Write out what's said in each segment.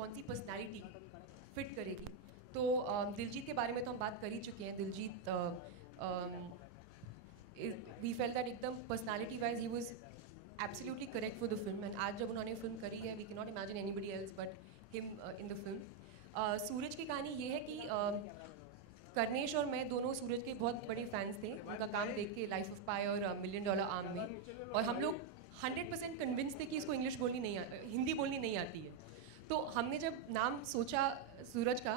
कौन सी personality fit करेगी. तो दिलजीत के बारे में तो हम बात कर ही चुके हैं. दिलजीत वी फेल्ट दैट एकदम personality wise he was absolutely correct for the film. And आज जब उन्होंने फिल्म करी है we can not imagine anybody else but him in the film. Suraj की कहानी ये है कि कर्नेश और मैं दोनों सूरज के बहुत बड़े फैंस थे उनका काम देख के, लाइफ ऑफ पाई और $1 मिलियन आर्म में. और हम लोग 100% कन्विंस थे कि इसको इंग्लिश बोलनी नहीं हिंदी बोलनी नहीं आती है. तो हमने जब नाम सोचा सूरज का,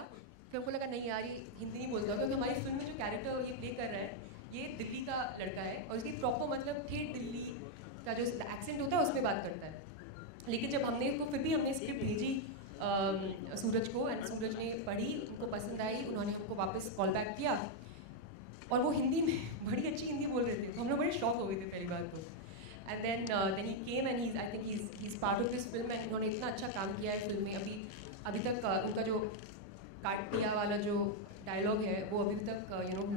फिर हमको लगा नहीं यार ये हिंदी नहीं बोलता, क्योंकि हमारी फिल्म में जो कैरेक्टर ये प्ले कर रहा है ये दिल्ली का लड़का है और इसकी प्रॉपर मतलब ठेठ दिल्ली का जो एक्सेंट होता है उसमें बात करता है. लेकिन जब हमने इसको फिर भी हमने स्क्रिप्ट भेजी सूरज को एंड सूरज ने पढ़ी, उनको पसंद आई, उन्होंने हमको वापस कॉल बैक किया और वो हिंदी में बड़ी अच्छी हिंदी बोल रहे थे. तो हम लोग बड़े शॉक हो गए थे पहली बार तो. And then he came and I think he is part of this film. एंड उन्होंने इतना अच्छा काम किया है फिल्म में. अभी तक उनका जो काटिया वाला जो डायलॉग है वो अभी तक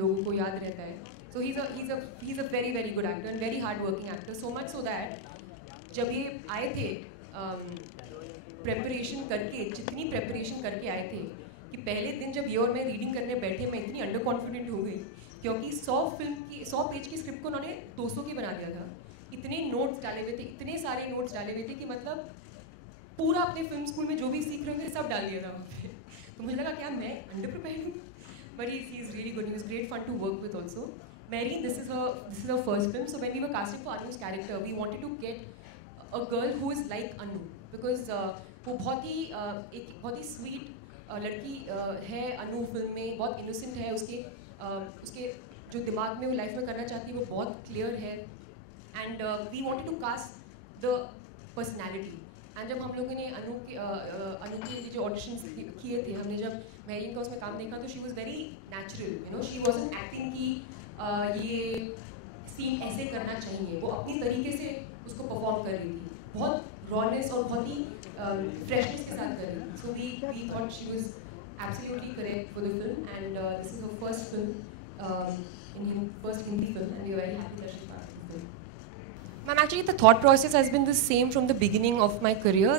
लोगों को याद रहता है. So he is a very very good actor and very hard working actor. So much so that जब ये आए थे प्रेपरेशन करके, जितनी प्रेपरेशन करके आए थे कि पहले दिन जब ये और मैं रीडिंग करने बैठे मैं इतनी अंडर कॉन्फिडेंट हो गई क्योंकि 100 पेज की स्क्रिप्ट को उन्होंने 200 की बना दिया था. इतने नोट्स डाले हुए थे, इतने सारे नोट्स डाले हुए थे कि मतलब पूरा अपने फिल्म स्कूल में जो भी सीख रहे थे सब डाल दिया था वहाँ पे. तो मुझे लगा क्या मैं अंडर प्रिपेयर्ड हूँ. But he is really good. He was great fun to work with also. Mary, this is her first film. So when we were casting for Anu's character, we wanted to get a girl who is like Anu because वो एक बहुत ही sweet लड़की है अनु film में. बहुत innocent है. उसके जो दिमाग में वो लाइफ में करना चाहती है वो बहुत क्लियर है. And we wanted to cast the personality. And जब हम लोगों ने अनु के जो ऑडिशंस किए थे, हमने जब मैरिन का उसमें काम देखा तो she was very natural. She wasn't acting की ये सीन ऐसे करना चाहिए. वो अपनी तरीके से उसको परफॉर्म कर रही थी. बहुत रॉनेस और बहुत ही फ्रेशनेस के साथ कर रही थी. So we thought she was absolutely correct for the film. And this is her first film, first Hindi film, and we are very happy that she is part of the film. Ma'am, actually the thought process has been the same from the beginning of my career.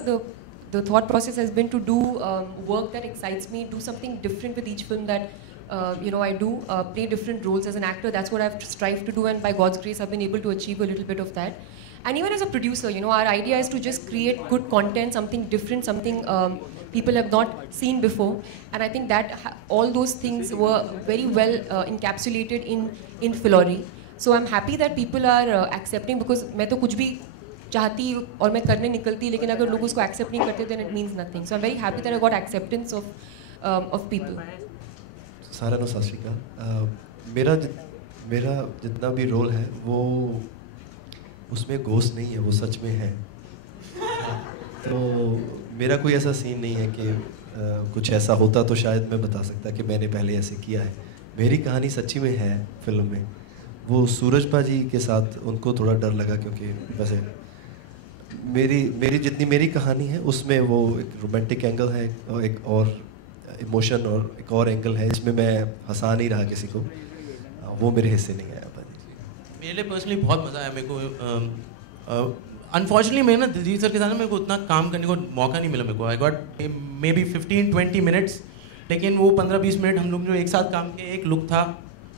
The thought process has been to do work that excites me, do something different with each film that I do, play different roles as an actor. That's what I've strived to do, and by God's grace I've been able to achieve a little bit of that. And even as a producer, our idea is to just create good content, something different, something people have not seen before. And I think that all those things were very well encapsulated in Filori. So I'm happy that people are accepting, because मैं तो कुछ भी चाहती और मैं करने निकलती, लेकिन अगर लोग उसको accept नहीं करते then it means nothing. So I'm very happy that I got acceptance of people. सारा नो सत श्री अकाल. मेरा जितना भी रोल है वो उसमें घोस्ट नहीं है, वो सच में है. तो मेरा कोई ऐसा सीन नहीं है कि कुछ ऐसा होता तो शायद मैं बता सकता कि मैंने पहले ऐसे किया है. मेरी कहानी सच्ची में है फिल्म में. वो सूरज पाजी के साथ उनको थोड़ा डर लगा क्योंकि वैसे मेरी जितनी मेरी कहानी है उसमें वो एक रोमांटिक एंगल है और एक और इमोशन और एक और एंगल है जिसमें मैं हंसा नहीं रहा किसी को. वो मेरे हिस्से नहीं आया. मेरे लिए पर्सनली बहुत मज़ा आया. मेरे को अनफॉर्चुनेटली मैं ना दिलजीत सर के साथ मेरे को उतना काम करने को मौका नहीं मिला. मेरे को I got may be 15-20 minutes, लेकिन वो 15-20 मिनट हम लोग जो एक साथ काम किए, एक लुक था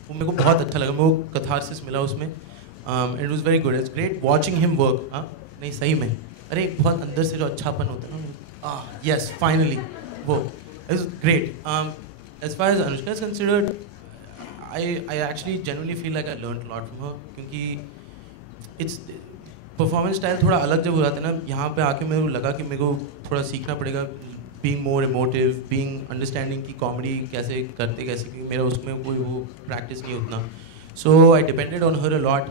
वो मेरे को बहुत अच्छा लगा. मेरे को कथारसिस मिला उसमें. It was very good. It's great watching him work. नहीं सही में, अरे एक बहुत अंदर से जो अच्छापन होता है ना, यस फाइनली वो it's great. As far as Anushka is considered, I actually genuinely feel like I learn lot from her, क्योंकि इट्स परफॉर्मेंस स्टाइल थोड़ा अलग जब हो जाता है ना. यहाँ पे आके मेरे को लगा कि मेरे को थोड़ा सीखना पड़ेगा being more emotive, being understanding कि कॉमेडी कैसे करते कैसे, क्योंकि मेरा उसमें कोई वो प्रैक्टिस नहीं उतना. So I depended on her a lot,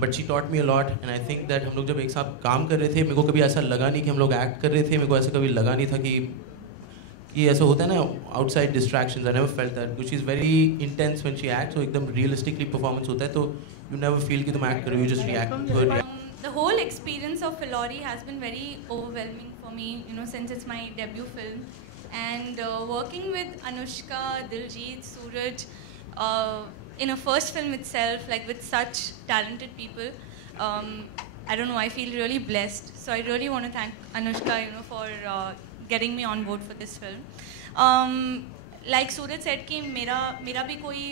but she taught me a lot. And I think that हम लोग जब एक साथ काम कर रहे थे, मेरे को कभी ऐसा लगा नहीं कि हम लोग एक्ट कर रहे थे. मेरे को ऐसा कभी लगा नहीं था कि ऐसा होता है ना outside distractions. I never felt that. She is very intense when she act. So एकदम रियलिस्टिकली परफॉर्मेंस होता है, तो यू नेवर फील कि तुम एक्ट करो, you just react. The whole experience of Filori has been very overwhelming for me, since it's my debut film. And working with Anushka, Diljit, Suraj, in a first film itself, like with such talented people, I don't know, I feel really blessed. So I really want to thank Anushka, for getting me on board for this film. Like Suraj said कि मेरा भी कोई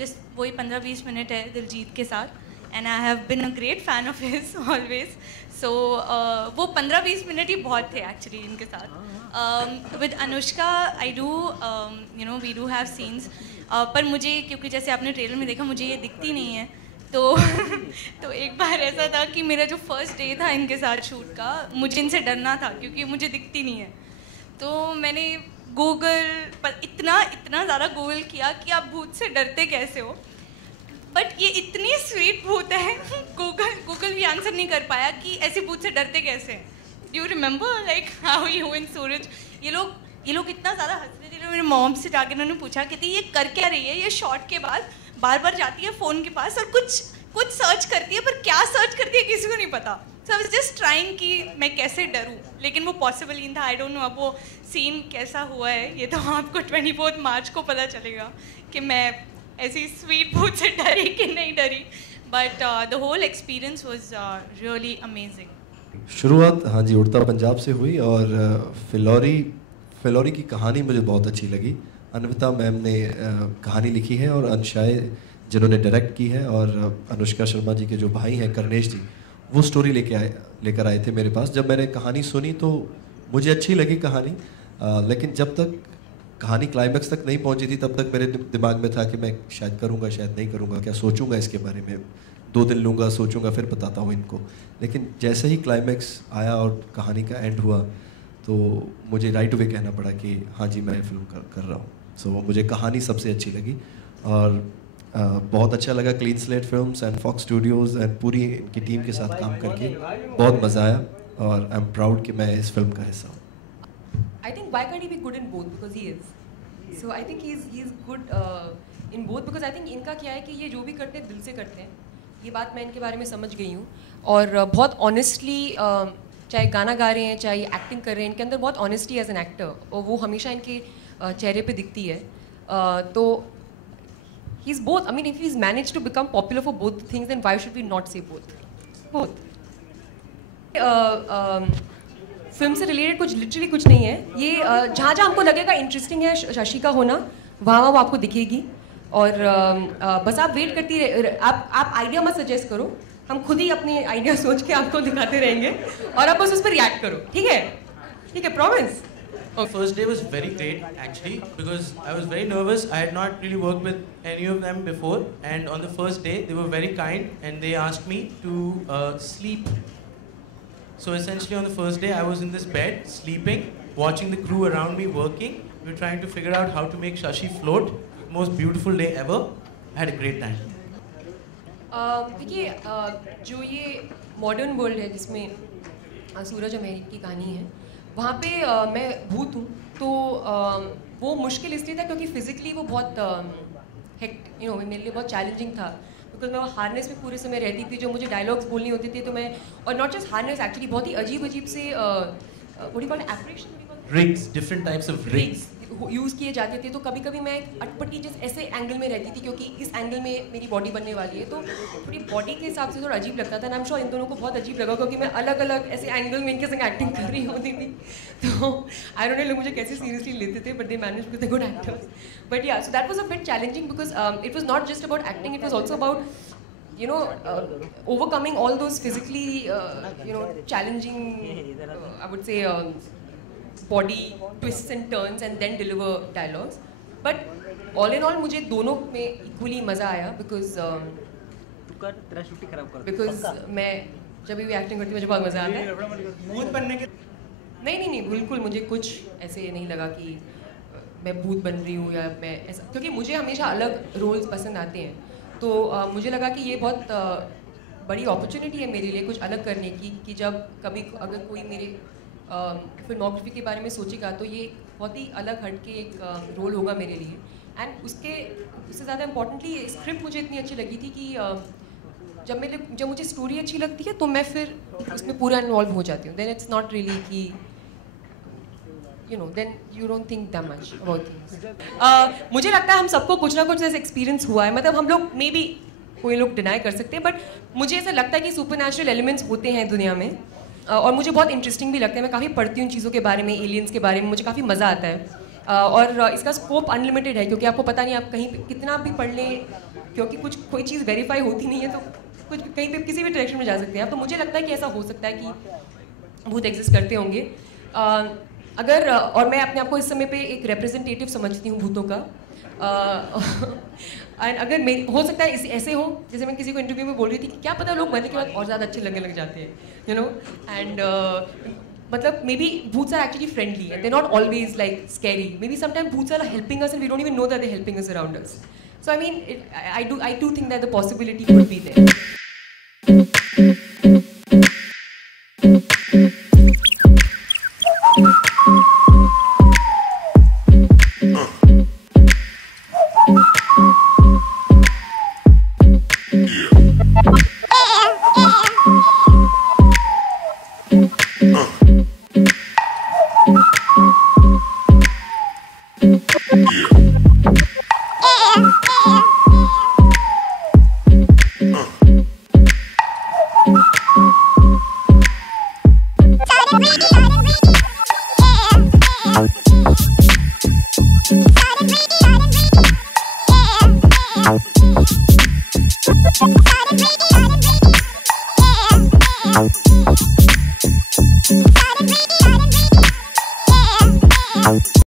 just वही 15-20 minute है दिलजीत के साथ, and I have been a great fan of his always. So वो 15-20 minute ही बहुत थे actually इनके साथ. With Anushka I do we do have scenes, पर मुझे क्योंकि जैसे आपने ट्रेलर में देखा मुझे ये दिखती नहीं है, तो एक बार ऐसा था कि मेरा जो फर्स्ट डे था इनके साथ शूट का, मुझे इनसे डरना था क्योंकि मुझे दिखती नहीं है. तो मैंने गूगल पर इतना ज़्यादा गूगल किया कि आप भूत से डरते कैसे हो, बट ये इतनी स्वीट भूत है गूगल भी आंसर नहीं कर पाया कि ऐसे भूत से डरते कैसे हैं. Do you remember like how you and Suraj, ये लोग इतना ज़्यादा हंस रहे थे. मेरे मॉम से जाके उन्होंने पूछा कि ये कर क्या रही है, ये शॉट के बाद बार बार जाती है फ़ोन के पास और कुछ सर्च करती है, पर क्या सर्च करती है किसी को नहीं पता. सो आई वाज जस्ट ट्राइंग कि मैं कैसे डरूं, लेकिन वो पॉसिबल नहीं था. आई डोंट नो अब वो सीन कैसा हुआ है, ये तो आपको 24 मार्च को पता चलेगा कि मैं ऐसी स्वीट भूत से डरी कि नहीं डरी. But the whole experience was really amazing. शुरुआत हाँ जी उड़ता पंजाब से हुई, और फिलौरी की कहानी मुझे बहुत अच्छी लगी. अन्विता मैम ने कहानी लिखी है और अंशाए जिन्होंने डायरेक्ट की है, और अनुष्का शर्मा जी के जो भाई हैं कर्नेश जी, वो स्टोरी लेकर आए थे मेरे पास. जब मैंने कहानी सुनी तो मुझे अच्छी लगी कहानी, लेकिन जब तक कहानी क्लाइमैक्स तक नहीं पहुंची थी तब तक मेरे दिमाग में था कि मैं शायद करूंगा शायद नहीं करूंगा, क्या सोचूंगा इसके बारे में, 2 दिन लूँगा सोचूंगा फिर बताता हूँ इनको. लेकिन जैसे ही क्लाइमैक्स आया और कहानी का एंड हुआ तो मुझे राइट अवे कहना पड़ा कि हाँ जी मैं फिल्म कर रहा हूँ. सो मुझे कहानी सबसे अच्छी लगी और बहुत अच्छा लगा clean slate films and Fox studios and पूरी इनकी टीम के साथ काम करके बहुत मज़ा आया, और आई एम प्राउड कि मैं इस फिल्म का हिस्सा हूँ. I think why can't he be good in both, because he is. So I think he's good in both, because I think इनका क्या है कि ये जो भी करते हैं दिल से करते हैं. ये बात मैं इनके बारे में समझ गई हूँ, और बहुत ऑनेस्टली चाहे गाना गा रहे हैं चाहे एक्टिंग कर रहे हैं, इनके अंदर बहुत ऑनेस्टी एज एन एक्टर, और वो हमेशा इनके चेहरे पे दिखती है. तो he is both. I mean if he is manage to become popular for both things, then why should we not say both. Film से रिलेटेड लिटरली कुछ नहीं है. ये जहाँ हमको लगेगा इंटरेस्टिंग है शशि का होना, वहाँ वो आपको दिखेगी. और बस आप वेट करती रहे. आप आइडिया मत सजेस्ट करो, हम खुद ही अपने आइडिया सोच के आपको दिखाते रहेंगे, और आप बस उस पर रिएक्ट करो. ठीक है, promise. First day was very great actually, because I was very nervous. I had not really worked with any of them before, and on the first day they were very kind and they asked me to sleep. So essentially on the first day I was in this bed sleeping, watching the crew around me working. We were trying to figure out how to make Shashi float. Most beautiful day ever. I had a great time. देखिए जो ये modern world है जिसमें सूरज अमेरिक की कहानी है, वहाँ पे मैं भूत हूँ. तो वो मुश्किल इसलिए था क्योंकि फिजिकली वो बहुत मेरे लिए बहुत चैलेंजिंग था, बिकॉज मैं वो हार्नेस में पूरे समय रहती थी. जो मुझे डायलॉग्स बोलनी होती थी तो मैं, और नॉट जस्ट हार्नेस एक्चुअली, बहुत ही अजीब से rigs, different types of rigs use किए जाते थे. तो कभी कभी मैं अटपटी जिस ऐसे एंगल में रहती थी, क्योंकि इस एंगल में मेरी बॉडी बनने वाली है, तो थोड़ी बॉडी के हिसाब से थोड़ा अजीब लगता था. आई एम श्योर इन दोनों को बहुत अजीब लगा, क्योंकि मैं अलग अलग ऐसे एंगल में इनके संग एक्टिंग कर रही होती थी. तो आई डोंट नो लोग मुझे कैसे सीरियसली लेते थे, but they manage with the good actors. But yeah, so that was a bit challenging, because it was not just about acting, it was also about overcoming all those physically challenging I would say body twists and turns and then deliver dialogues. But all in all मुझे दोनों में equally मज़ा आया, because मैं जब भी acting करती हूँ मुझे बहुत मज़ा आता है. भूत बनने के नहीं बिल्कुल मुझे कुछ ऐसे नहीं लगा कि मैं भूत बन रही हूँ या मैं ऐसा, क्योंकि मुझे हमेशा अलग रोल्स पसंद आते हैं. तो मुझे लगा कि ये बहुत बड़ी अपॉर्चुनिटी है मेरे लिए कुछ अलग करने की, कि जब कभी अगर कोई मेरे फिल्मोग्राफी के बारे में सोचेगा तो ये बहुत ही अलग हट के एक रोल होगा मेरे लिए. एंड उससे ज़्यादा इम्पॉर्टेंटली स्क्रिप्ट मुझे इतनी अच्छी लगी थी कि जब मुझे स्टोरी अच्छी लगती है तो मैं फिर उसमें पूरा इन्वॉल्व हो जाती हूँ. देन इट्स नॉट रियली कि then you don't think that much about things. मुझे लगता है हम सबको कुछ ना कुछ ऐसा एक्सपीरियंस हुआ है. मतलब हम लोग मे बी कोई लोग डिनाई कर सकते हैं, बट मुझे ऐसा लगता है कि सुपर नेचुरल एलिमेंट्स होते हैं दुनिया में, और मुझे बहुत इंटरेस्टिंग भी लगता है, मैं काफ़ी पढ़ती हूँ चीज़ों के बारे में, एलियंस के बारे में, मुझे काफ़ी मज़ा आता है। और इसका स्कोप अनलिमिटेड है, क्योंकि आपको पता नहीं आप कहीं पे कितना भी पढ़ लें, क्योंकि कोई चीज़ वेरीफाई होती नहीं है, तो कुछ कहीं पे किसी भी डायरेक्शन में जा सकते हैं। तो मुझे लगता है कि ऐसा हो सकता है कि भूत एग्जिस्ट करते होंगे। अगर और मैं अपने आप को इस समय पे एक रिप्रेजेंटेटिव समझती हूँ भूतों का। एंड अगर हो सकता है ऐसे हो, जैसे मैं किसी को इंटरव्यू में बोल रही थी कि क्या पता लोग मरने के बाद और ज़्यादा अच्छे लगने लग जाते हैं, यू नो। एंड मतलब मे बी भूत्स are actually friendly and they not always like scary. Maybe sometime भूत्स are helping us and we don't even know that they helping us around us. So I mean, I do think that the possibility could be there.